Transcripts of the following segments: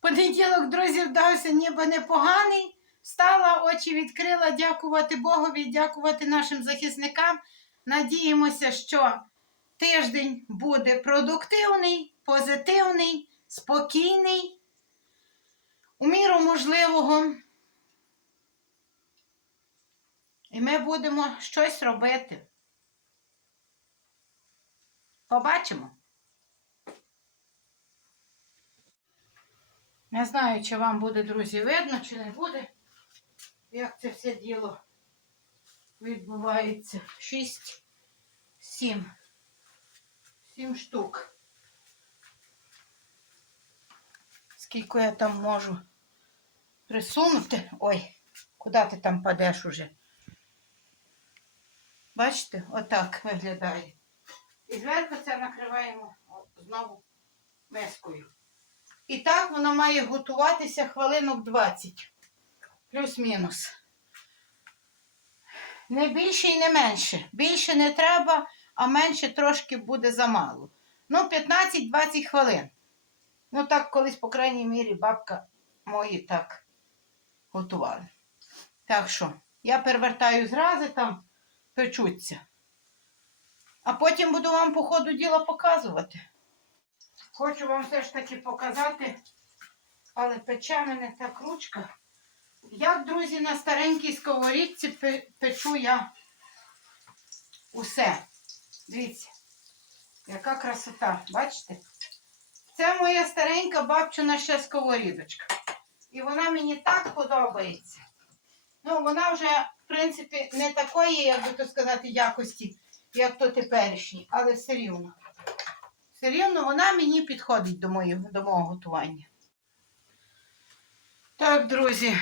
Понеділок, друзі, вдався ніби непоганий. Встала, очі відкрила, дякувати Богові, дякувати нашим захисникам. Надіємося, що тиждень буде продуктивний, позитивний, спокійний, у міру можливого. І ми будемо щось робити. Побачимо. Не знаю, чи вам буде, друзі, видно, чи не буде, як це все діло відбувається. Шість, сім. Сім штук. Скільки я там можу присунути? Ой, куди ти там падеш уже? Бачите, отак виглядає. І зверху це накриваємо знову мискою. І так воно має готуватися хвилинок 20. Плюс-мінус. Не більше і не менше. Більше не треба, а менше трошки буде замало. Ну, 15-20 хвилин. Ну, так колись, по крайній мірі, бабка мої так готували. Так що, я перевертаю зрази там, печуться. А потім буду вам по ходу діла показувати. Хочу вам все ж таки показати, але пече мене так ручка. Як, друзі, на старенькій сковорідці печу я усе. Дивіться, яка красота, бачите? Це моя старенька бабчина ще сковорідочка. І вона мені так подобається. Ну, вона вже, в принципі, не такої, як би то сказати, якості, як то теперішні, але все рівно. Все рівно вона мені підходить до, моєго, до мого готування. Так, друзі.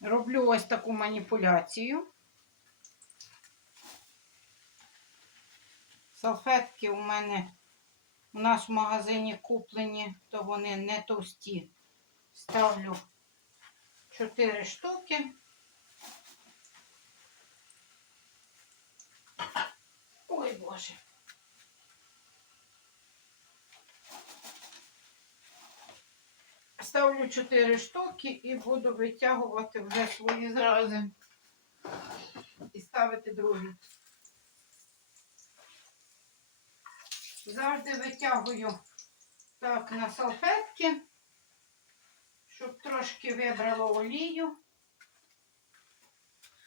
Роблю ось таку маніпуляцію. Салфетки у мене у нас в магазині куплені, то вони не товсті. Ставлю 4 штуки. Боже. Ставлю 4 штуки і буду витягувати вже свої зрази. І ставити другі. Завжди витягую так на салфетки, щоб трошки вибрало олію.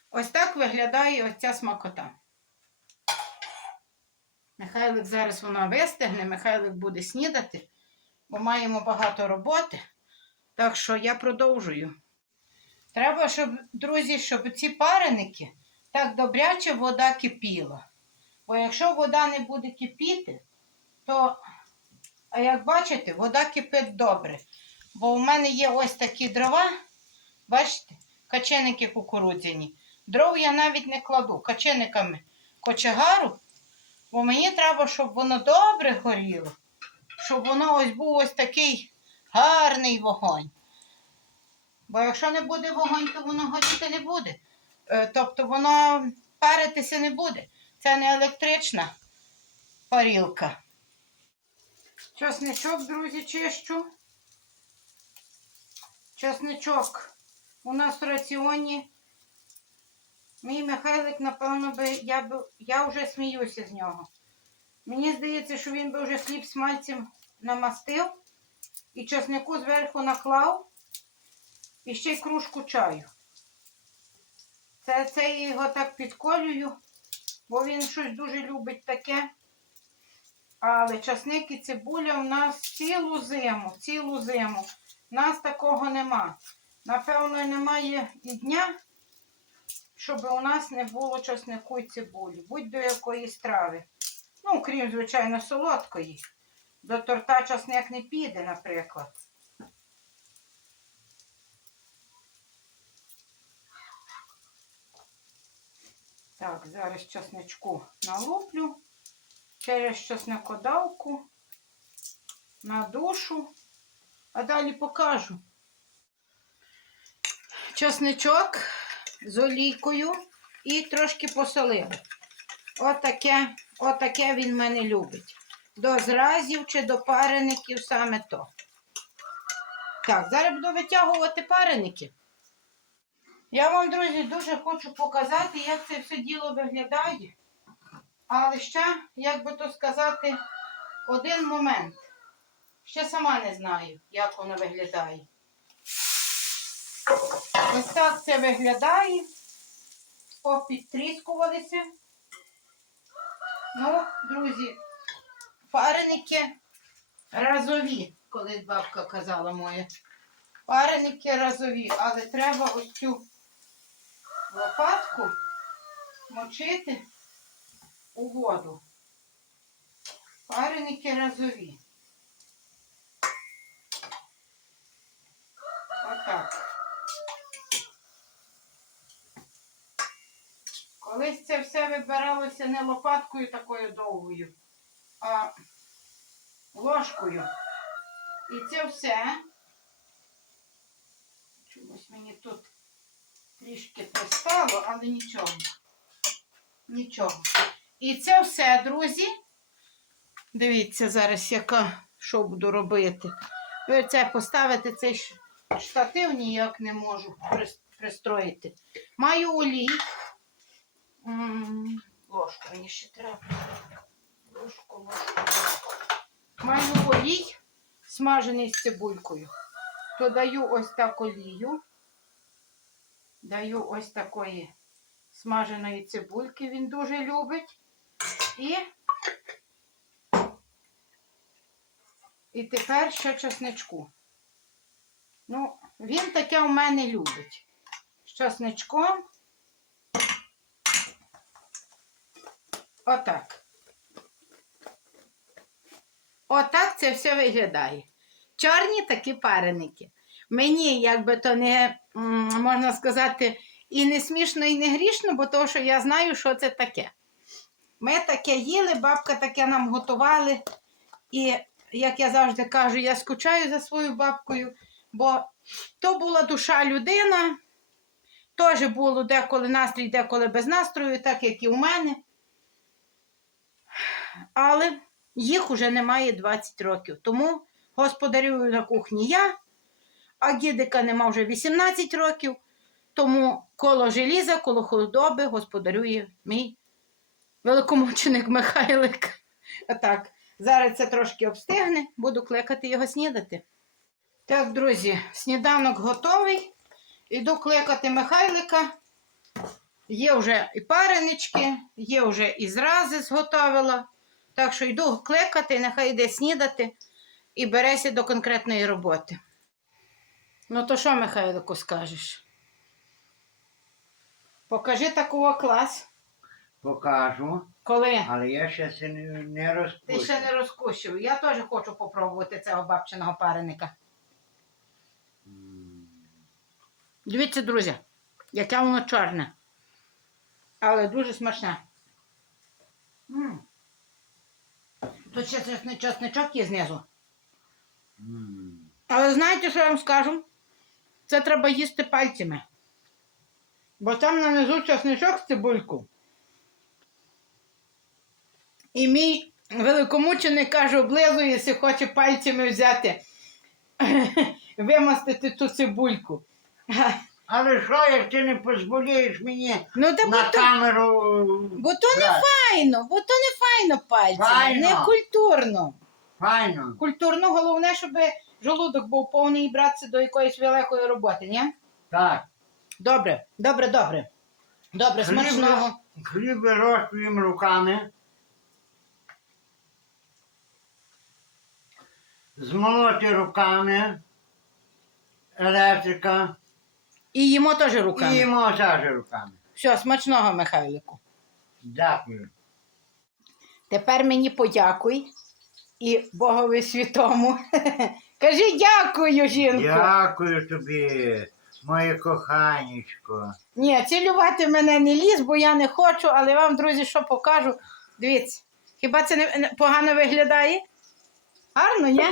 Ось так виглядає оця смакота. Михайлик зараз вона вистигне, Михайлик буде снідати, бо маємо багато роботи. Так що я продовжую. Треба, щоб, друзі, щоб ці пареники так добряче вода кипіла. Бо якщо вода не буде кипіти, то, а як бачите, вода кипить добре. Бо у мене є ось такі дрова, бачите, каченики кукурудзяні. Дров я навіть не кладу качениками кочегару, бо мені треба, щоб воно добре горіло, щоб воно ось був ось такий гарний вогонь. Бо якщо не буде вогонь, то воно горіти не буде. Е, Тобто воно паритися не буде. Це не електрична парілка. Часничок, друзі, чищу. Часничок у нас в раціоні. Мій Михайлик, напевно, би я б я вже сміюся з нього. Мені здається, що він би вже хліб з мальцем намастив і часнику зверху наклав і ще й кружку чаю. Це, це я його так підколюю, бо він щось дуже любить таке. Але часник і цибуля у нас цілу зиму, цілу зиму. У нас такого нема. Напевно, немає і дня, щоб у нас не було часнику і цибулі, будь-до якої страви. Ну, крім, звичайно, солодкої. До торта часник не піде, наприклад. Так, зараз часничку налуплю через часникодавку на душу, а далі покажу. Часничок з олійкою і трошки посолив. Отаке, отаке він мене любить. до зразів чи до пареників саме то. Так, зараз буду витягувати пареники. Я вам, друзі, дуже хочу показати, як це все діло виглядає. Але ще, як би то сказати, один момент. Ще сама не знаю, як воно виглядає. Ось так це виглядає. Попідтріскувалися. Ну, друзі, пареники разові, колись бабка казала моя. Пареники разові, але треба ось цю лопатку мочити у воду. Пареники разові. Отак. Колись це все вибиралося не лопаткою такою довгою, а ложкою. І це все. Чомусь мені тут трішки пристало, але нічого. Нічого. І це все, друзі. Дивіться зараз, яка, що буду робити. Ви це поставити цей штатив ніяк не можу пристроїти. Маю олій. Ложку мені ще треба. Ложку, ложку, ложку. Маю олій, смажений з цибулькою. То даю ось так олію. Даю ось такої смаженої цибульки, він дуже любить. І, і тепер ще чесничку. Ну, він таке у мене любить. З чесничком. Отак. Отак це все виглядає. Чорні такі пареники. Мені, якби то не можна сказати, і не смішно, і не грішно, бо то, що я знаю, що це таке. Ми таке їли, бабка таке нам готували. І, як я завжди кажу, я скучаю за свою бабкою, бо то була душа людина. Теж було деколи настрій, деколи без настрою, так як і у мене. Але їх уже немає 20 років. Тому господарюю на кухні я, а дідика нема вже 18 років. Тому коло желіза, коло худоби господарює мій великомученик Михайлик. Отак. Зараз це трошки обстигне, буду кликати його снідати. Так, друзі, сніданок готовий. Іду кликати Михайлика. Є вже і паренички, є вже і зрази зготовила. Так що йду кликати, нехай йде снідати і береся до конкретної роботи. Ну, то що, Михайлику, скажеш? Покажи такого клас. Покажу, Коли але я ще це не, не ти ще не розкущив. Я теж хочу попробувати цього бабчиного пареника. М, Дивіться, друзі, яке воно чорне. Але дуже смачне. М. Тут ще чесни- чесничок є знизу. м. Але знаєте, що я вам скажу? Це треба їсти пальцями. Бо там нанизу чесничок з цибульку. І мій великомученик каже, облизується, хоче пальцями взяти, вимастити ту цибульку. Але що, як ти не дозволяєш мені Ну, та бо на то, камеру бо то не брати? файно, бо то не файно пальцями, Файно. не культурно. Файно. Культурно головне, щоб желудок був повний і братися до якоїсь великої роботи, ні? Так. Добре, добре, добре. Добре, смачного. Хліб вирощуємо руками. Змолоти руками. Електрика. І їмо теж руками. І масажі руками. Все, смачного, Михайлику. Дякую. Тепер мені подякуй і Богові святому. Кажи дякую, жінку. Дякую тобі, моє коханечко. Ні, цілювати мене не ліз, бо я не хочу, але вам, друзі, що покажу. Дивіться, хіба це не- погано виглядає? Гарно, ні?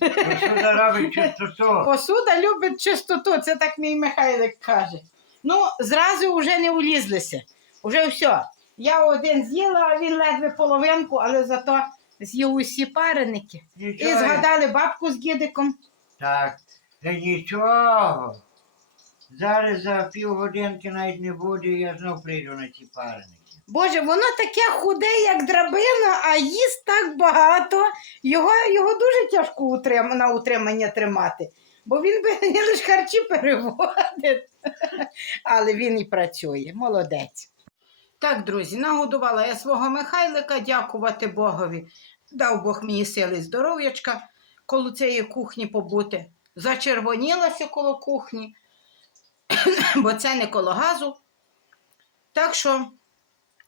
Посуда робить чистоту. Посуда любить чистоту, це так мій Михайлик каже. Ну, зразу вже не улізлися. Уже все. Я один з'їла, а він ледве половинку, але зато з'їв усі пареники. І згадали бабку з дідиком. Так, та нічого. Зараз за півгодинки навіть не буде, я знов прийду на ті парники. Боже, воно таке худе, як драбина, а їсть так багато. Його, його дуже тяжко утрим, на утримання тримати, бо він би він лише харчі переводить. Але він і працює, молодець. Так, друзі, нагодувала я свого Михайлика, дякувати Богові. Дав Бог мені сили здоров'ячка коло цієї кухні побути. Зачервонілася коло кухні, бо це не коло газу. Так що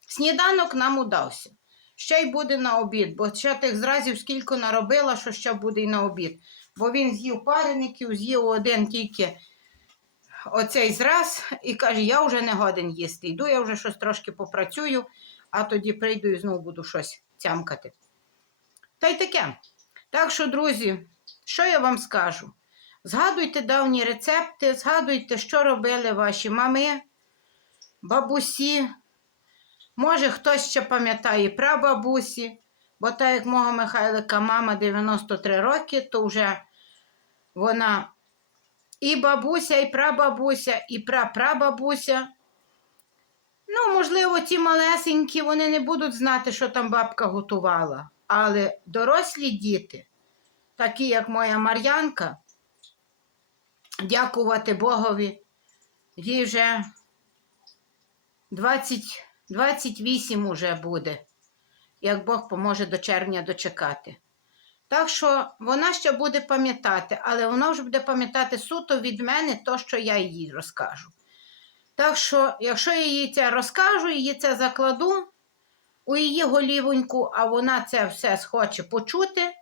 сніданок нам удався. Ще й буде на обід, бо ще тих зразів скільки наробила, що ще буде і на обід. Бо він з'їв пареників, з'їв один тільки оцей зраз і каже, я вже не годен їсти. Йду, я вже щось трошки попрацюю, а тоді прийду і знову буду щось тямкати. Та й таке. Так що, друзі, що я вам скажу? Згадуйте давні рецепти, згадуйте, що робили ваші мами, бабусі. Може, хтось ще пам'ятає прабабусі, бо так як мого Михайлика мама 93 роки, то вже вона і бабуся, і прабабуся, і прапрабабуся. Ну, можливо, ті малесенькі вони не будуть знати, що там бабка готувала. Але дорослі діти, такі як моя Мар'янка, дякувати Богові, їй вже 20, 28 уже буде, як Бог поможе до червня дочекати. Так що вона ще буде пам'ятати, але вона вже буде пам'ятати суто від мене то, що я їй розкажу. Так що, якщо я їй це розкажу, її це закладу у її голівоньку, а вона це все схоче почути,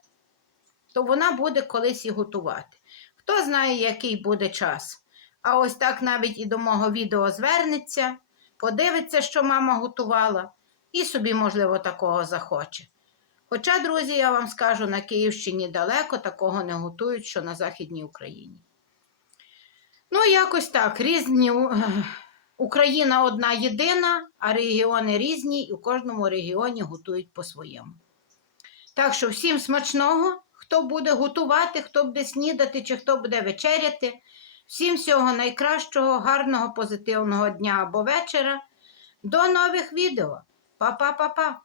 то вона буде колись і готувати. Хто знає, який буде час. А ось так навіть і до мого відео звернеться, подивиться, що мама готувала, і собі, можливо, такого захоче. Хоча, друзі, я вам скажу, на Київщині далеко такого не готують, що на Західній Україні. Ну, якось так, різні. е, Україна одна єдина, а регіони різні, і у кожному регіоні готують по-своєму. Так що всім смачного, хто буде готувати, хто буде снідати чи хто буде вечеряти. Всім всього найкращого, гарного, позитивного дня або вечора. До нових відео. Па-па-па-па!